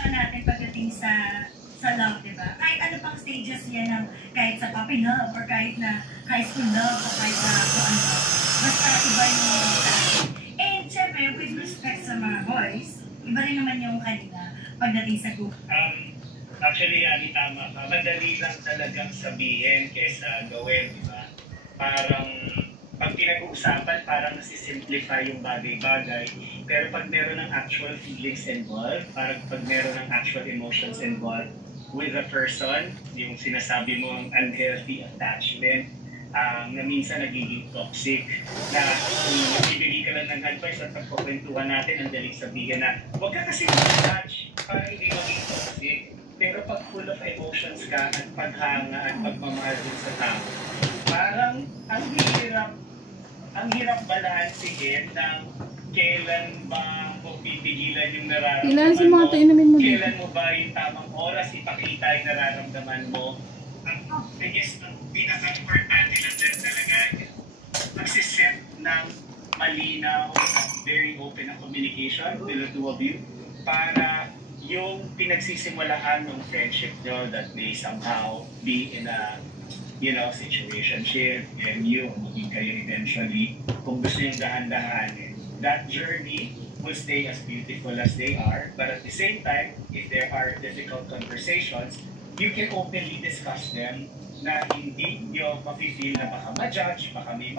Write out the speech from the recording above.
relasyon natin pagdating sa love, di ba? Kahit ano pang stages yan ng kahit sa puppy love or kahit na high school love o kahit na kung ano. Basta iba yung and syempre, with respect sa mga boys, iba rin naman yung kanila pagdating sa group. Actually, Ali, tama ka. Madali lang talagang sabihin kesa gawin, di ba? Parang pag pinag-uusapan, parang nasisimplify yung bagay-bagay. Pero pag meron ng actual feelings involved, parang pag meron ng actual emotions involved with a person, yung sinasabi mo ang unhealthy attachment, na minsan nagiging toxic, na kung magbibigay ka lang ng advice at pagkukwentuhan natin, ang daling sabihin na, huwag ka kasi mag-attach para hindi maging toxic. Pero pag full of emotions ka at paghanga at pagmamahal din sa tao, parang ang hirap balansihin ng kailan ba mo pipigilan yung nararamdaman mo, kailan mo ba yung tamang oras ipakita yung nararamdaman mo. I guess ang pinaka-importante lang din talaga, nagsiset ng malinaw at very open na communication with the two of you para yung pinagsisimulaan ng friendship nyo that may somehow be in a situationship and you maging kayo eventually, kung gusto yung dahan-dahanin, that journey will stay as beautiful as they are, but at the same time, if there are difficult conversations, you can openly discuss them na hindi nyo mafe-feel na baka ma-judge, baka may